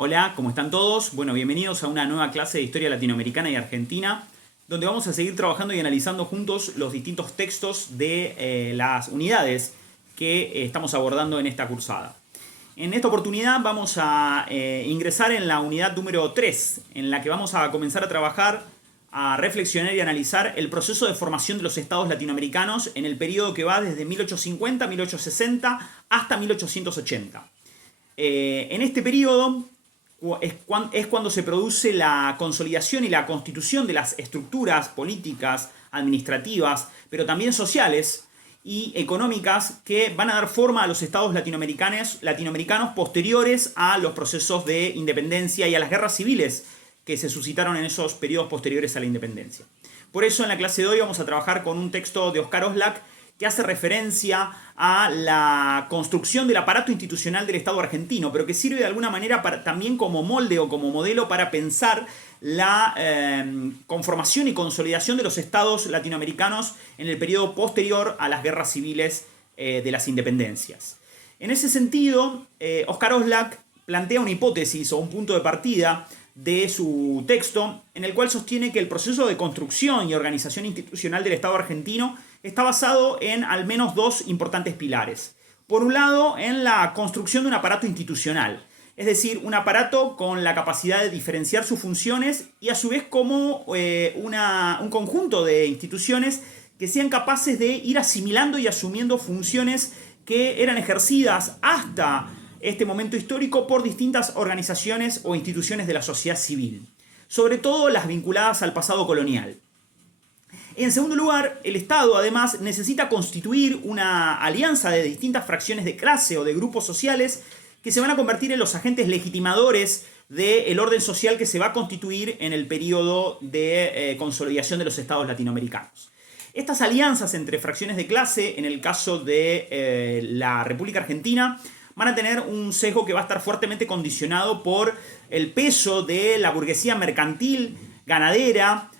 Hola, ¿cómo están todos? Bueno, bienvenidos a una nueva clase de Historia Latinoamericana y Argentina, donde vamos a seguir trabajando y analizando juntos los distintos textos de las unidades que estamos abordando en esta cursada. En esta oportunidad vamos a ingresar en la unidad número 3, en la que vamos a comenzar a trabajar, a reflexionar y analizar el proceso de formación de los estados latinoamericanos en el periodo que va desde 1850, 1860 hasta 1880. En este periodo es cuando se produce la consolidación y la constitución de las estructuras políticas, administrativas, pero también sociales y económicas que van a dar forma a los estados latinoamericanos posteriores a los procesos de independencia y a las guerras civiles que se suscitaron en esos periodos posteriores a la independencia. Por eso en la clase de hoy vamos a trabajar con un texto de Oscar Oslak que hace referencia a la construcción del aparato institucional del Estado argentino, pero que sirve de alguna manera también como molde o como modelo para pensar la conformación y consolidación de los estados latinoamericanos en el periodo posterior a las guerras civiles de las independencias. En ese sentido, Oscar Oslak plantea una hipótesis o un punto de partida de su texto en el cual sostiene que el proceso de construcción y organización institucional del Estado argentino está basado en al menos dos importantes pilares. Por un lado, en la construcción de un aparato institucional, es decir, un aparato con la capacidad de diferenciar sus funciones y a su vez como un conjunto de instituciones que sean capaces de ir asimilando y asumiendo funciones que eran ejercidas hasta este momento histórico por distintas organizaciones o instituciones de la sociedad civil, sobre todo las vinculadas al pasado colonial. En segundo lugar, el Estado además necesita constituir una alianza de distintas fracciones de clase o de grupos sociales que se van a convertir en los agentes legitimadores del orden social que se va a constituir en el periodo de consolidación de los estados latinoamericanos. Estas alianzas entre fracciones de clase, en el caso de la República Argentina, van a tener un sesgo que va a estar fuertemente condicionado por el peso de la burguesía mercantil, ganadera,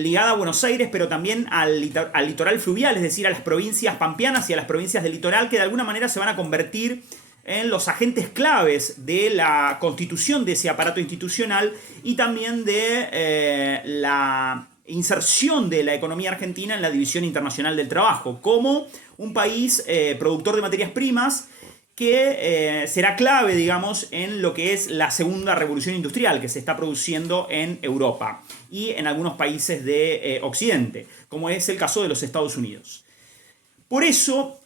ligada a Buenos Aires, pero también al litoral fluvial, es decir, a las provincias pampeanas y a las provincias del litoral, que de alguna manera se van a convertir en los agentes claves de la constitución de ese aparato institucional y también de la inserción de la economía argentina en la división internacional del trabajo, como un país productor de materias primas que será clave, digamos, en lo que es la segunda revolución industrial que se está produciendo en Europa y en algunos países de Occidente, como es el caso de los Estados Unidos. Por eso,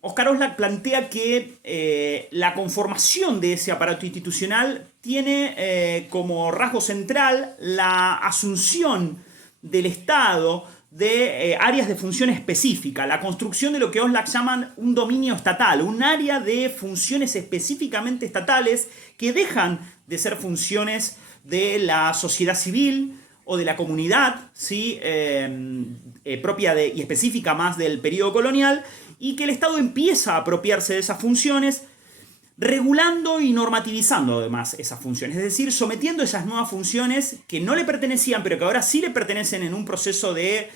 Oscar Oslak plantea que la conformación de ese aparato institucional tiene como rasgo central la asunción del Estado de áreas de función específica, la construcción de lo que Oslak llaman un dominio estatal, un área de funciones específicamente estatales que dejan de ser funciones de la sociedad civil o de la comunidad, ¿sí? Propia y específica más del periodo colonial, y que el Estado empieza a apropiarse de esas funciones, regulando y normativizando además esas funciones, es decir, sometiendo esas nuevas funciones que no le pertenecían, pero que ahora sí le pertenecen en un proceso de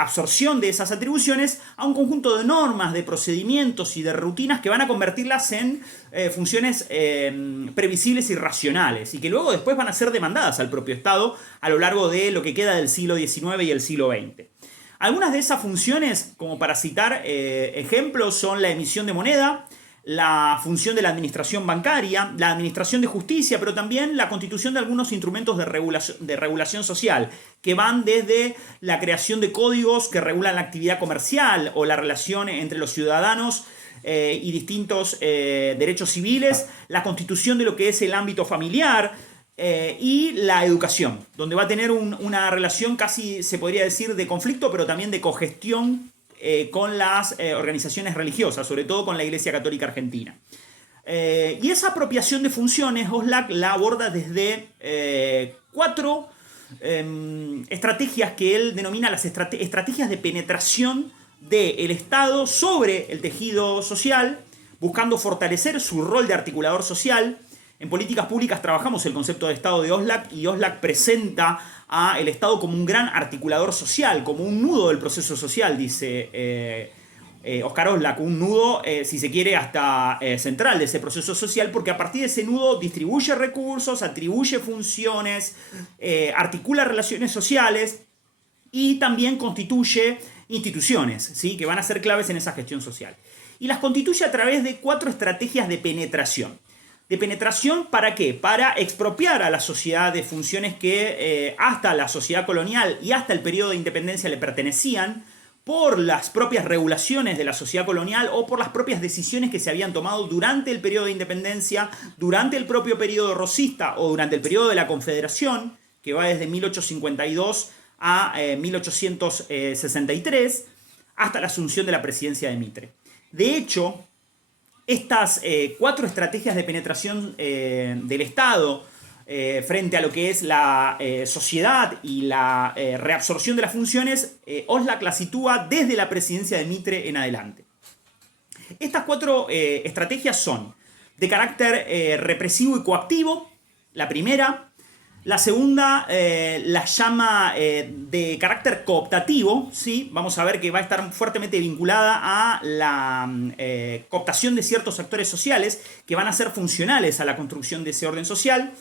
absorción de esas atribuciones a un conjunto de normas, de procedimientos y de rutinas que van a convertirlas en funciones previsibles y racionales y que luego después van a ser demandadas al propio Estado a lo largo de lo que queda del siglo XIX y el siglo XX. Algunas de esas funciones, como para citar ejemplos, son la emisión de moneda, la función de la administración bancaria, la administración de justicia, pero también la constitución de algunos instrumentos de regulación social, que van desde la creación de códigos que regulan la actividad comercial o la relación entre los ciudadanos y distintos derechos civiles, la constitución de lo que es el ámbito familiar y la educación, donde va a tener una relación casi, se podría decir, de conflicto, pero también de cogestión con las organizaciones religiosas, sobre todo con la Iglesia Católica Argentina. Y esa apropiación de funciones, Oslak la aborda desde cuatro estrategias que él denomina las estrategias de penetración del Estado sobre el tejido social, buscando fortalecer su rol de articulador social. En políticas públicas trabajamos el concepto de Estado de Oslak y Oslak presenta al Estado como un gran articulador social, como un nudo del proceso social, dice Oscar Oslak, un nudo, si se quiere, hasta central de ese proceso social, porque a partir de ese nudo distribuye recursos, atribuye funciones, articula relaciones sociales y también constituye instituciones, ¿sí?, que van a ser claves en esa gestión social. Y las constituye a través de 4 estrategias de penetración. ¿De penetración para qué? Para expropiar a la sociedad de funciones que hasta la sociedad colonial y hasta el periodo de independencia le pertenecían, por las propias regulaciones de la sociedad colonial o por las propias decisiones que se habían tomado durante el periodo de independencia, durante el propio periodo rosista o durante el periodo de la Confederación, que va desde 1852 a 1863, hasta la asunción de la presidencia de Mitre. De hecho, estas 4 estrategias de penetración del Estado frente a lo que es la sociedad y la reabsorción de las funciones, Oslak la sitúa desde la presidencia de Mitre en adelante. Estas 4 estrategias son de carácter represivo y coactivo, la primera. La segunda la llama de carácter cooptativo, ¿sí? Vamos a ver que va a estar fuertemente vinculada a la cooptación de ciertos actores sociales que van a ser funcionales a la construcción de ese orden social.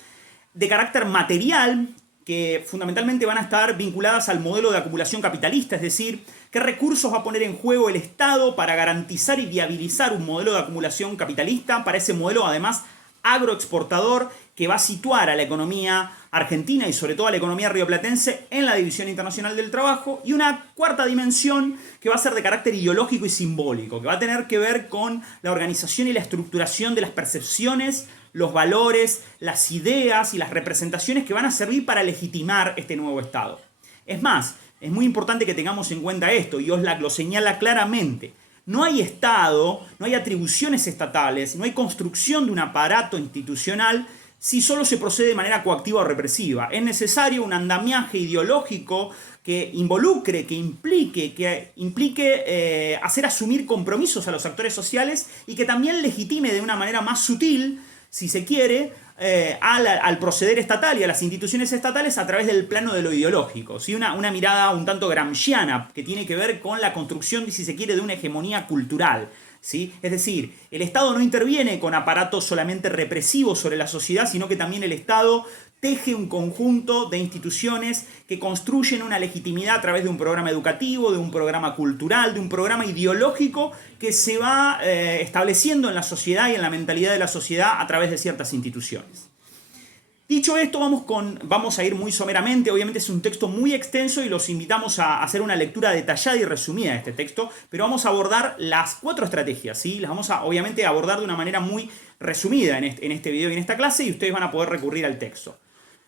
De carácter material, que fundamentalmente van a estar vinculadas al modelo de acumulación capitalista, es decir, qué recursos va a poner en juego el Estado para garantizar y viabilizar un modelo de acumulación capitalista, para ese modelo además agroexportador que va a situar a la economía argentina y sobre todo a la economía rioplatense en la división internacional del trabajo, y una cuarta dimensión que va a ser de carácter ideológico y simbólico, que va a tener que ver con la organización y la estructuración de las percepciones, los valores, las ideas y las representaciones que van a servir para legitimar este nuevo Estado. Es más, es muy importante que tengamos en cuenta esto, y Oslak lo señala claramente. No hay Estado, no hay atribuciones estatales, no hay construcción de un aparato institucional si solo se procede de manera coactiva o represiva. Es necesario un andamiaje ideológico que involucre, que implique hacer asumir compromisos a los actores sociales y que también legitime de una manera más sutil, si se quiere, al proceder estatal y a las instituciones estatales a través del plano de lo ideológico, ¿sí? Una mirada un tanto gramsciana que tiene que ver con la construcción, si se quiere, de una hegemonía cultural, ¿sí? Es decir, el Estado no interviene con aparatos solamente represivos sobre la sociedad, sino que también el Estado teje un conjunto de instituciones que construyen una legitimidad a través de un programa educativo, de un programa cultural, de un programa ideológico que se va estableciendo en la sociedad y en la mentalidad de la sociedad a través de ciertas instituciones. Dicho esto, vamos a ir muy someramente. Obviamente es un texto muy extenso y los invitamos a hacer una lectura detallada y resumida de este texto, pero vamos a abordar las 4 estrategias, ¿sí? Las vamos a, obviamente, abordar de una manera muy resumida en este video y en esta clase, y ustedes van a poder recurrir al texto.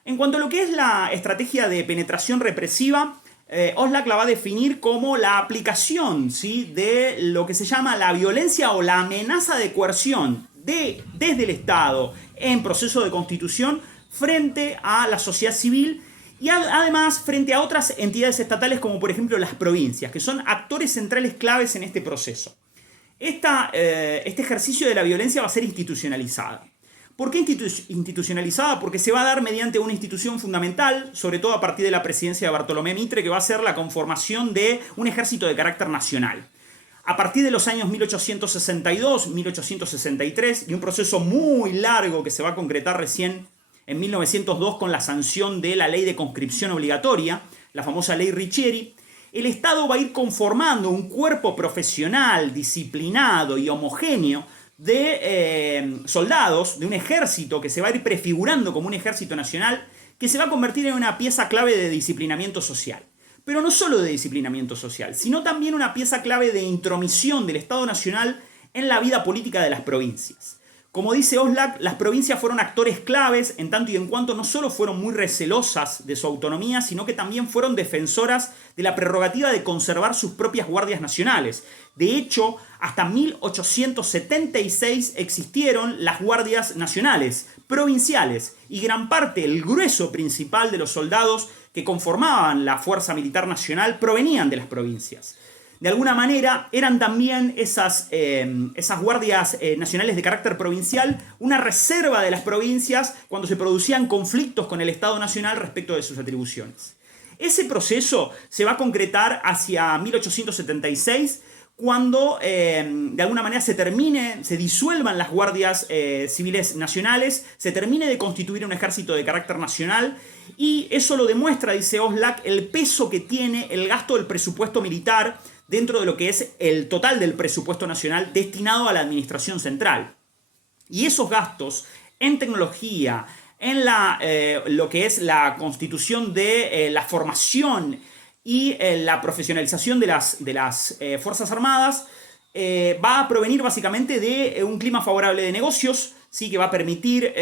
En cuanto a lo que es la estrategia de penetración represiva, Oslak la va a definir como la aplicación, ¿sí?, de lo que se llama la violencia o la amenaza de coerción desde el Estado en proceso de constitución frente a la sociedad civil y además frente a otras entidades estatales como por ejemplo las provincias, que son actores centrales claves en este proceso. Este ejercicio de la violencia va a ser institucionalizada. ¿Por qué institucionalizada? Porque se va a dar mediante una institución fundamental, sobre todo a partir de la presidencia de Bartolomé Mitre, que va a ser la conformación de un ejército de carácter nacional. A partir de los años 1862, 1863, y un proceso muy largo que se va a concretar recién en 1902 con la sanción de la ley de conscripción obligatoria, la famosa ley Riccieri, el Estado va a ir conformando un cuerpo profesional, disciplinado y homogéneo de soldados, de un ejército que se va a ir prefigurando como un ejército nacional, que se va a convertir en una pieza clave de disciplinamiento social. Pero no solo de disciplinamiento social, sino también una pieza clave de intromisión del Estado Nacional en la vida política de las provincias. Como dice Oslak, las provincias fueron actores claves en tanto y en cuanto no solo fueron muy recelosas de su autonomía, sino que también fueron defensoras de la prerrogativa de conservar sus propias guardias nacionales. De hecho, hasta 1876 existieron las guardias nacionales, provinciales, y gran parte, el grueso principal de los soldados que conformaban la Fuerza Militar Nacional provenían de las provincias. De alguna manera, eran también esas guardias nacionales de carácter provincial una reserva de las provincias cuando se producían conflictos con el Estado Nacional respecto de sus atribuciones. Ese proceso se va a concretar hacia 1876, cuando de alguna manera se disuelvan las guardias civiles nacionales, se termine de constituir un ejército de carácter nacional, y eso lo demuestra, dice Oslak, el peso que tiene el gasto del presupuesto militar dentro de lo que es el total del presupuesto nacional destinado a la administración central. Y esos gastos en tecnología, en lo que es la constitución de la formación y la profesionalización de las Fuerzas Armadas, va a provenir básicamente de un clima favorable de negocios, ¿sí? Que va a permitir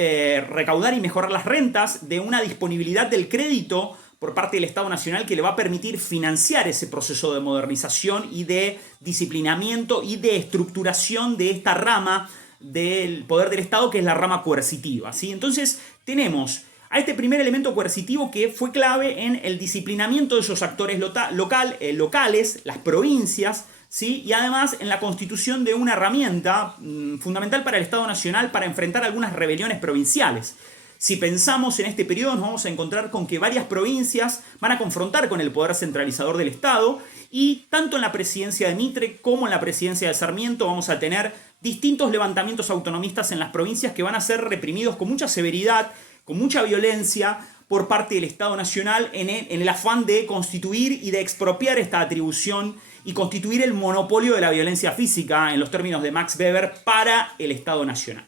recaudar y mejorar las rentas, de una disponibilidad del crédito por parte del Estado Nacional que le va a permitir financiar ese proceso de modernización y de disciplinamiento y de estructuración de esta rama del poder del Estado, que es la rama coercitiva, ¿sí? Entonces tenemos a este primer elemento coercitivo que fue clave en el disciplinamiento de esos actores locales, las provincias, ¿sí? Y además en la constitución de una herramienta fundamental para el Estado Nacional para enfrentar algunas rebeliones provinciales. Si pensamos en este periodo, nos vamos a encontrar con que varias provincias van a confrontar con el poder centralizador del Estado, y tanto en la presidencia de Mitre como en la presidencia de Sarmiento vamos a tener distintos levantamientos autonomistas en las provincias que van a ser reprimidos con mucha severidad, con mucha violencia por parte del Estado Nacional en el afán de constituir y de expropiar esta atribución y constituir el monopolio de la violencia física, en los términos de Max Weber, para el Estado Nacional.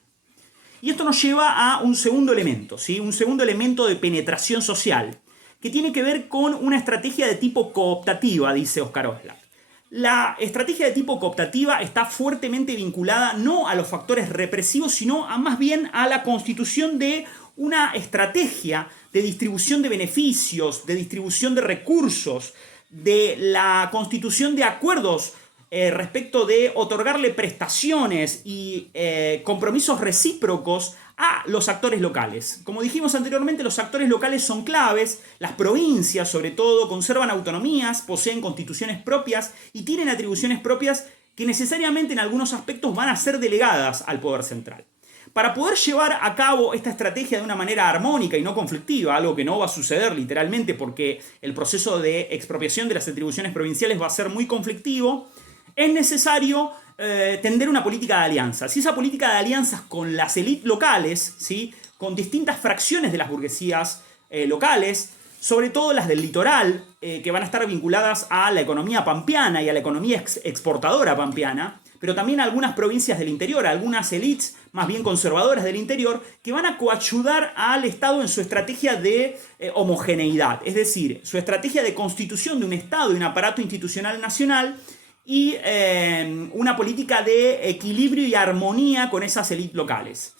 Y esto nos lleva a un segundo elemento, ¿sí? Un segundo elemento de penetración social, que tiene que ver con una estrategia de tipo cooptativa, dice Oscar Oslak. La estrategia de tipo cooptativa está fuertemente vinculada no a los factores represivos, sino más bien a la constitución de una estrategia de distribución de beneficios, de distribución de recursos, de la constitución de acuerdos respecto de otorgarle prestaciones y compromisos recíprocos a los actores locales. Como dijimos anteriormente, los actores locales son claves, las provincias sobre todo conservan autonomías, poseen constituciones propias y tienen atribuciones propias que necesariamente en algunos aspectos van a ser delegadas al poder central. Para poder llevar a cabo esta estrategia de una manera armónica y no conflictiva, algo que no va a suceder literalmente porque el proceso de expropiación de las atribuciones provinciales va a ser muy conflictivo, es necesario tender una política de alianzas. Y esa política de alianzas con las élites locales, ¿sí? Con distintas fracciones de las burguesías locales, sobre todo las del litoral, que van a estar vinculadas a la economía pampeana y a la economía exportadora pampeana, pero también a algunas provincias del interior, a algunas élites más bien conservadoras del interior, que van a coayudar al Estado en su estrategia de homogeneidad, es decir, su estrategia de constitución de un Estado y un aparato institucional nacional, y una política de equilibrio y armonía con esas élites locales.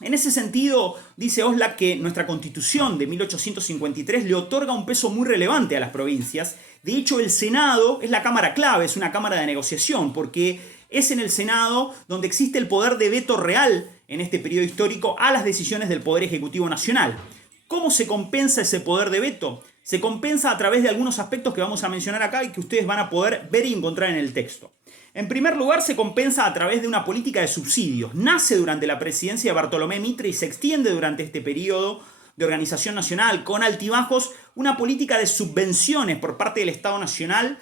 En ese sentido, dice Oslak que nuestra Constitución de 1853 le otorga un peso muy relevante a las provincias. De hecho, el Senado es la cámara clave, es una cámara de negociación, porque es en el Senado donde existe el poder de veto real en este periodo histórico a las decisiones del Poder Ejecutivo Nacional. ¿Cómo se compensa ese poder de veto? Se compensa a través de algunos aspectos que vamos a mencionar acá y que ustedes van a poder ver y encontrar en el texto. En primer lugar, se compensa a través de una política de subsidios. Nace durante la presidencia de Bartolomé Mitre y se extiende durante este periodo de organización nacional con altibajos, una política de subvenciones por parte del Estado Nacional,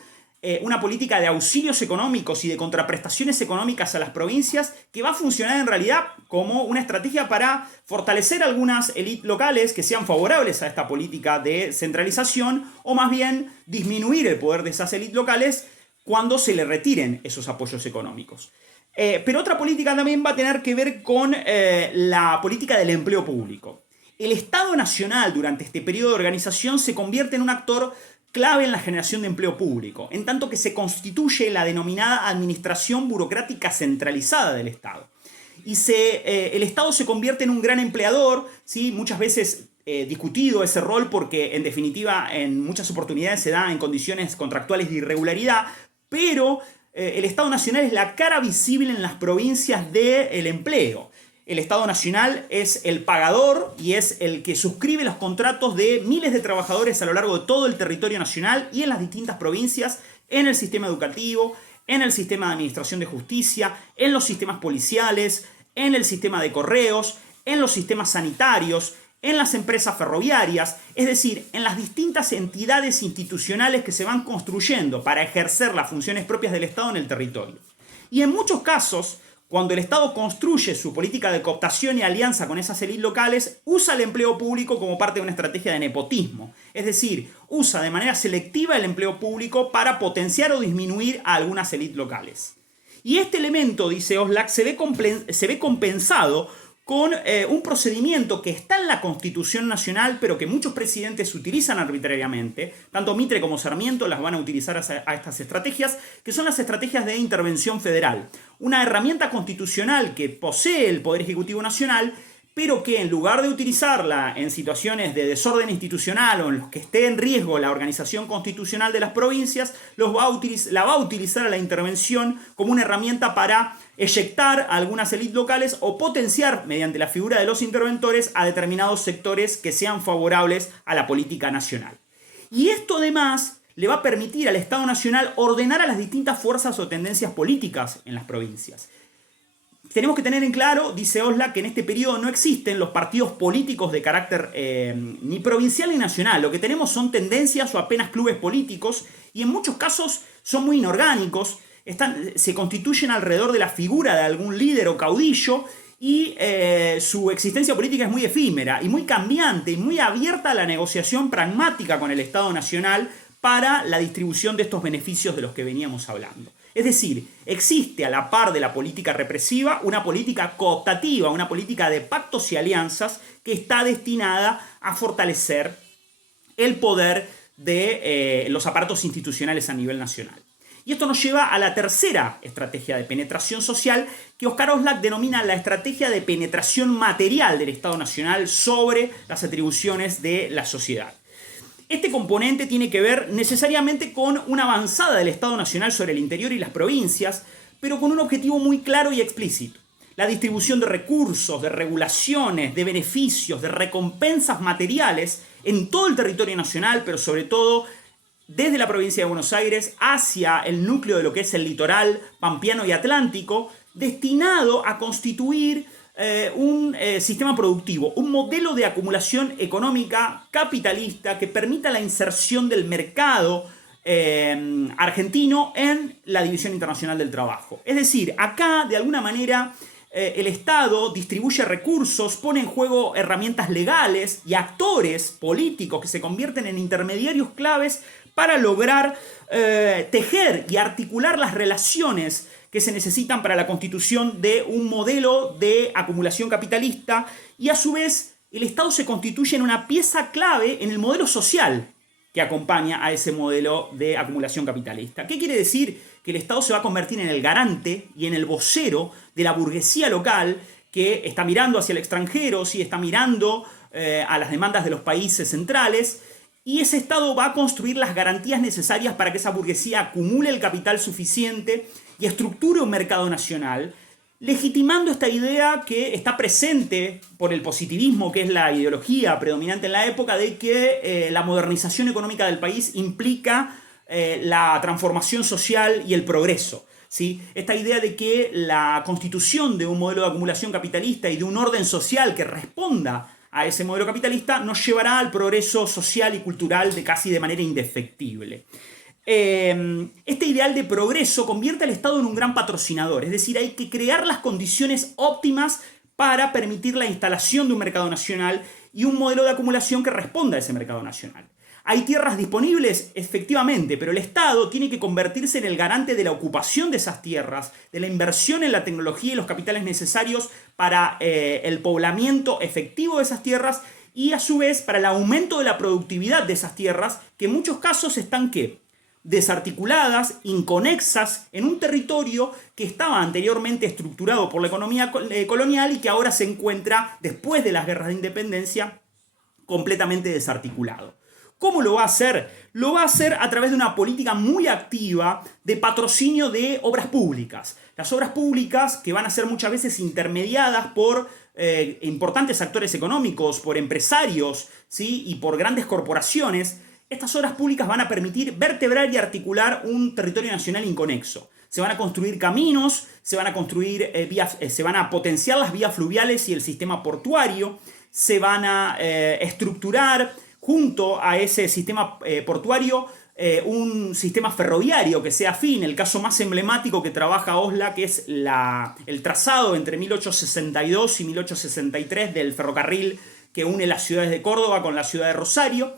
una política de auxilios económicos y de contraprestaciones económicas a las provincias, que va a funcionar en realidad como una estrategia para fortalecer algunas élites locales que sean favorables a esta política de centralización, o más bien disminuir el poder de esas élites locales cuando se le retiren esos apoyos económicos. Pero otra política también va a tener que ver con la política del empleo público. El Estado Nacional durante este periodo de organización se convierte en un actor clave en la generación de empleo público, en tanto que se constituye la denominada administración burocrática centralizada del Estado. Y el Estado se convierte en un gran empleador, ¿sí? Muchas veces discutido ese rol porque en definitiva en muchas oportunidades se da en condiciones contractuales de irregularidad, pero el Estado Nacional es la cara visible en las provincias del empleo. El Estado Nacional es el pagador y es el que suscribe los contratos de miles de trabajadores a lo largo de todo el territorio nacional y en las distintas provincias, en el sistema educativo, en el sistema de administración de justicia, en los sistemas policiales, en el sistema de correos, en los sistemas sanitarios, en las empresas ferroviarias, es decir, en las distintas entidades institucionales que se van construyendo para ejercer las funciones propias del Estado en el territorio. Y en muchos casos, cuando el Estado construye su política de cooptación y alianza con esas élites locales, usa el empleo público como parte de una estrategia de nepotismo. Es decir, usa de manera selectiva el empleo público para potenciar o disminuir a algunas élites locales. Y este elemento, dice Oslak, se ve compensado con un procedimiento que está en la Constitución Nacional, pero que muchos presidentes utilizan arbitrariamente. Tanto Mitre como Sarmiento las van a utilizar a estas estrategias, que son las estrategias de intervención federal. Una herramienta constitucional que posee el Poder Ejecutivo Nacional, pero que en lugar de utilizarla en situaciones de desorden institucional o en los que esté en riesgo la organización constitucional de las provincias, la va a utilizar a la intervención como una herramienta para eyectar a algunas élites locales o potenciar, mediante la figura de los interventores, a determinados sectores que sean favorables a la política nacional. Y esto además le va a permitir al Estado Nacional ordenar a las distintas fuerzas o tendencias políticas en las provincias. Tenemos que tener en claro, dice Oslak, que en este periodo no existen los partidos políticos de carácter ni provincial ni nacional. Lo que tenemos son tendencias o apenas clubes políticos y en muchos casos son muy inorgánicos, se constituyen alrededor de la figura de algún líder o caudillo y su existencia política es muy efímera y muy cambiante y muy abierta a la negociación pragmática con el Estado Nacional para la distribución de estos beneficios de los que veníamos hablando. Es decir, existe a la par de la política represiva una política cooptativa, una política de pactos y alianzas que está destinada a fortalecer el poder de los aparatos institucionales a nivel nacional. Y esto nos lleva a la tercera estrategia de penetración social que Oscar Oslak denomina la estrategia de penetración material del Estado Nacional sobre las atribuciones de la sociedad. Este componente tiene que ver necesariamente con una avanzada del Estado Nacional sobre el interior y las provincias, pero con un objetivo muy claro y explícito: la distribución de recursos, de regulaciones, de beneficios, de recompensas materiales en todo el territorio nacional, pero sobre todo desde la provincia de Buenos Aires hacia el núcleo de lo que es el litoral pampeano y atlántico, destinado a constituir un sistema productivo, un modelo de acumulación económica capitalista que permita la inserción del mercado argentino en la División Internacional del Trabajo. Es decir, acá de alguna manera el Estado distribuye recursos, pone en juego herramientas legales y actores políticos que se convierten en intermediarios claves para lograr tejer y articular las relaciones que se necesitan para la constitución de un modelo de acumulación capitalista, y a su vez el Estado se constituye en una pieza clave en el modelo social que acompaña a ese modelo de acumulación capitalista. ¿Qué quiere decir? Que el Estado se va a convertir en el garante y en el vocero de la burguesía local que está mirando hacia el extranjero, sí, está mirando a las demandas de los países centrales, y ese Estado va a construir las garantías necesarias para que esa burguesía acumule el capital suficiente y estructure un mercado nacional, legitimando esta idea que está presente por el positivismo, que es la ideología predominante en la época, de que la modernización económica del país implica la transformación social y el progreso, ¿sí? Esta idea de que la constitución de un modelo de acumulación capitalista y de un orden social que responda a ese modelo capitalista nos llevará al progreso social y cultural casi de manera indefectible. Este ideal de progreso convierte al Estado en un gran patrocinador, es decir, hay que crear las condiciones óptimas para permitir la instalación de un mercado nacional y un modelo de acumulación que responda a ese mercado nacional. ¿Hay tierras disponibles? Efectivamente, pero el Estado tiene que convertirse en el garante de la ocupación de esas tierras, de la inversión en la tecnología y los capitales necesarios para el poblamiento efectivo de esas tierras y a su vez para el aumento de la productividad de esas tierras, que en muchos casos están desarticuladas, inconexas en un territorio que estaba anteriormente estructurado por la economía colonial y que ahora se encuentra, después de las guerras de independencia, completamente desarticulado. ¿Cómo lo va a hacer? Lo va a hacer a través de una política muy activa de patrocinio de obras públicas. Las obras públicas, que van a ser muchas veces intermediadas por importantes actores económicos, por empresarios, ¿sí? Y por grandes corporaciones. Estas obras públicas van a permitir vertebrar y articular un territorio nacional inconexo. Se van a construir caminos, se van a potenciar las vías fluviales y el sistema portuario, se van a estructurar junto a ese sistema portuario un sistema ferroviario que sea afín. El caso más emblemático que trabaja Oslak es el trazado entre 1862 y 1863 del ferrocarril que une las ciudades de Córdoba con la ciudad de Rosario.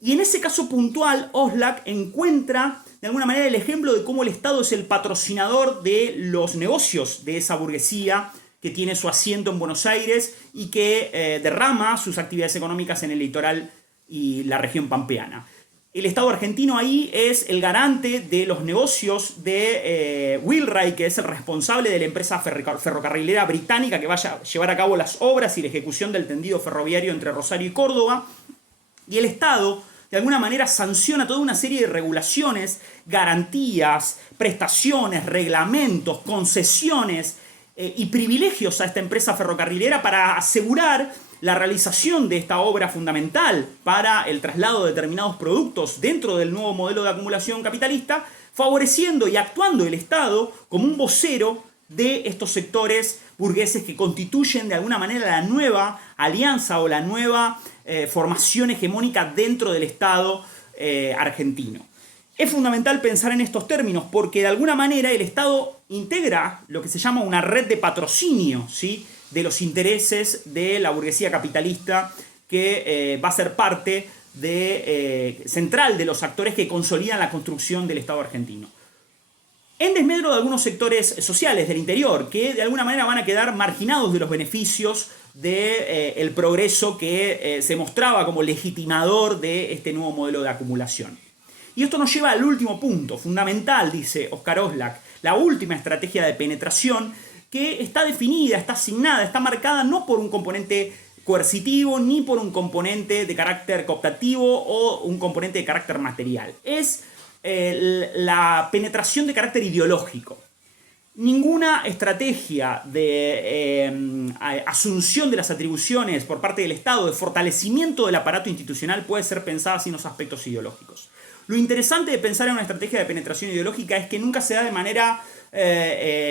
Y en ese caso puntual, Oslak encuentra de alguna manera el ejemplo de cómo el Estado es el patrocinador de los negocios de esa burguesía que tiene su asiento en Buenos Aires y que derrama sus actividades económicas en el litoral y la región pampeana. El Estado argentino ahí es el garante de los negocios de Wheelwright, que es el responsable de la empresa ferrocarrilera británica que vaya a llevar a cabo las obras y la ejecución del tendido ferroviario entre Rosario y Córdoba. Y el Estado, de alguna manera, sanciona toda una serie de regulaciones, garantías, prestaciones, reglamentos, concesiones y privilegios a esta empresa ferrocarrilera para asegurar la realización de esta obra fundamental para el traslado de determinados productos dentro del nuevo modelo de acumulación capitalista, favoreciendo y actuando el Estado como un vocero de estos sectores burgueses que constituyen de alguna manera la nueva alianza o la nueva formación hegemónica dentro del Estado argentino. Es fundamental pensar en estos términos porque de alguna manera el Estado integra lo que se llama una red de patrocinio, ¿sí?, de los intereses de la burguesía capitalista que va a ser parte central de los actores que consolidan la construcción del Estado argentino. En desmedro de algunos sectores sociales del interior que de alguna manera van a quedar marginados de los beneficios del progreso que se mostraba como legitimador de este nuevo modelo de acumulación. Y esto nos lleva al último punto, fundamental, dice Oscar Oslak, la última estrategia de penetración que está definida, está asignada, está marcada no por un componente coercitivo ni por un componente de carácter cooptativo o un componente de carácter material. Es la penetración de carácter ideológico. Ninguna estrategia de asunción de las atribuciones por parte del Estado, de fortalecimiento del aparato institucional puede ser pensada sin los aspectos ideológicos. Lo interesante de pensar en una estrategia de penetración ideológica es que nunca se da de manera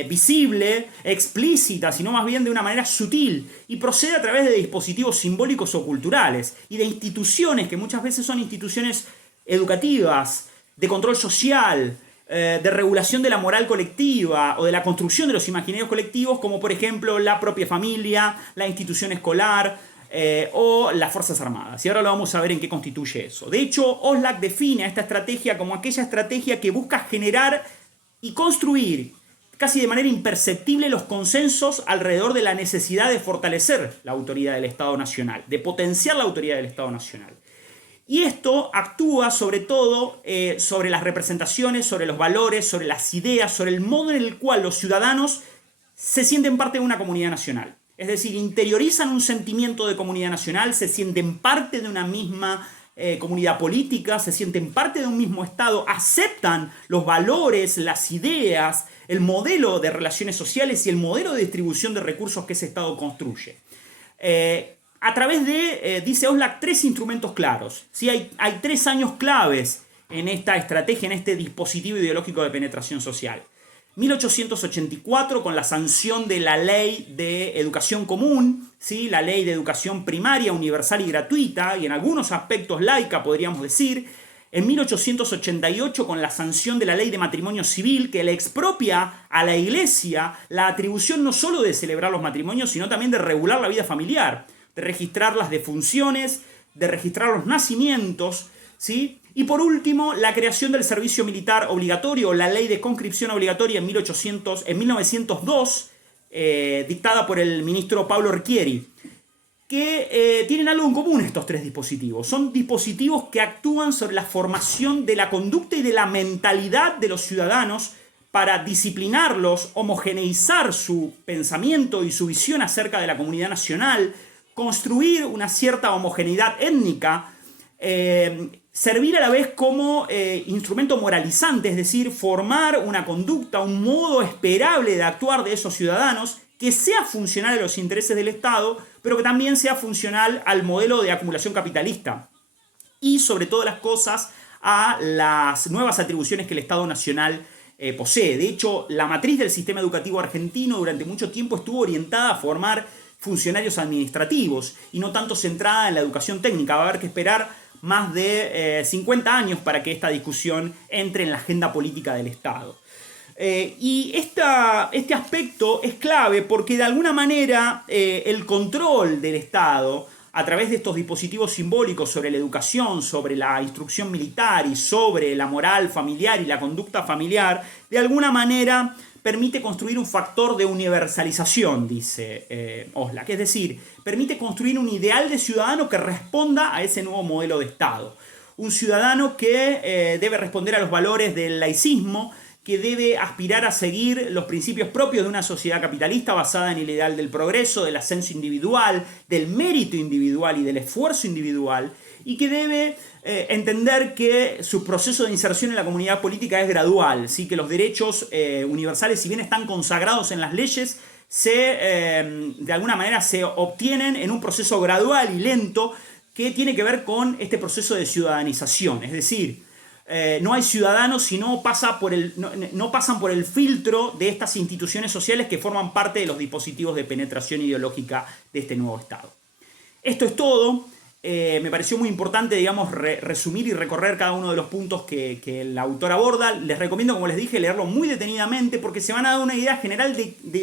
visible, explícita, sino más bien de una manera sutil y procede a través de dispositivos simbólicos o culturales y de instituciones que muchas veces son instituciones educativas, de control social, de regulación de la moral colectiva o de la construcción de los imaginarios colectivos, como por ejemplo la propia familia, la institución escolar o las Fuerzas Armadas. Y ahora lo vamos a ver en qué constituye eso. De hecho, Oslak define a esta estrategia como aquella estrategia que busca generar y construir casi de manera imperceptible los consensos alrededor de la necesidad de fortalecer la autoridad del Estado Nacional, de potenciar la autoridad del Estado Nacional. Y esto actúa sobre todo sobre las representaciones, sobre los valores, sobre las ideas, sobre el modo en el cual los ciudadanos se sienten parte de una comunidad nacional. Es decir, interiorizan un sentimiento de comunidad nacional, se sienten parte de una misma comunidad política, se sienten parte de un mismo Estado, aceptan los valores, las ideas, el modelo de relaciones sociales y el modelo de distribución de recursos que ese Estado construye. A través de, dice Oslak, 3 instrumentos claros. ¿Sí? Hay 3 años claves en esta estrategia, en este dispositivo ideológico de penetración social. 1884, con la sanción de la Ley de Educación Común, ¿sí? La Ley de Educación Primaria, Universal y Gratuita, y en algunos aspectos laica, podríamos decir. En 1888, con la sanción de la Ley de Matrimonio Civil, que le expropia a la Iglesia la atribución no solo de celebrar los matrimonios, sino también de regular la vida familiar, de registrar las defunciones, de registrar los nacimientos, ¿sí? Y por último, la creación del servicio militar obligatorio, la ley de conscripción obligatoria en 1902, dictada por el ministro Pablo Ricchieri, que tienen algo en común estos 3 dispositivos. Son dispositivos que actúan sobre la formación de la conducta y de la mentalidad de los ciudadanos para disciplinarlos, homogeneizar su pensamiento y su visión acerca de la comunidad nacional, construir una cierta homogeneidad étnica, servir a la vez como instrumento moralizante, es decir, formar una conducta, un modo esperable de actuar de esos ciudadanos que sea funcional a los intereses del Estado, pero que también sea funcional al modelo de acumulación capitalista y, sobre todas las cosas, a las nuevas atribuciones que el Estado Nacional posee. De hecho, la matriz del sistema educativo argentino durante mucho tiempo estuvo orientada a formar funcionarios administrativos y no tanto centrada en la educación técnica. Va a haber que esperar más de 50 años para que esta discusión entre en la agenda política del Estado. Y este aspecto es clave porque de alguna manera el control del Estado a través de estos dispositivos simbólicos sobre la educación, sobre la instrucción militar y sobre la moral familiar y la conducta familiar, de alguna manera permite construir un factor de universalización, dice Oslak. Es decir, permite construir un ideal de ciudadano que responda a ese nuevo modelo de Estado. Un ciudadano que debe responder a los valores del laicismo, que debe aspirar a seguir los principios propios de una sociedad capitalista basada en el ideal del progreso, del ascenso individual, del mérito individual y del esfuerzo individual, y que debe entender que su proceso de inserción en la comunidad política es gradual, ¿sí? Que los derechos universales, si bien están consagrados en las leyes, de alguna manera se obtienen en un proceso gradual y lento que tiene que ver con este proceso de ciudadanización, es decir, no hay ciudadanos si no pasan por el filtro de estas instituciones sociales que forman parte de los dispositivos de penetración ideológica de este nuevo Estado. Esto es todo. Me pareció muy importante, digamos, resumir y recorrer cada uno de los puntos que el autor aborda. Les recomiendo, como les dije, leerlo muy detenidamente porque se van a dar una idea general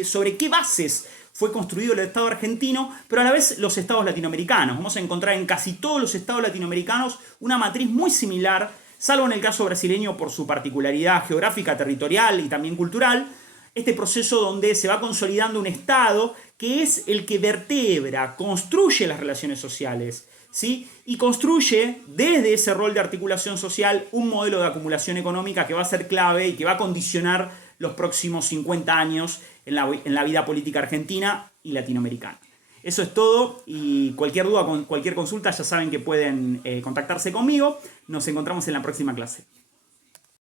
sobre qué bases fue construido el Estado argentino, pero a la vez los estados latinoamericanos. Vamos a encontrar en casi todos los estados latinoamericanos una matriz muy similar, salvo en el caso brasileño por su particularidad geográfica, territorial y también cultural, este proceso donde se va consolidando un Estado que es el que vertebra, construye las relaciones sociales, ¿sí? Y construye desde ese rol de articulación social un modelo de acumulación económica que va a ser clave y que va a condicionar los próximos 50 años en la vida política argentina y latinoamericana. Eso es todo y cualquier duda, cualquier consulta ya saben que pueden contactarse conmigo. Nos encontramos en la próxima clase.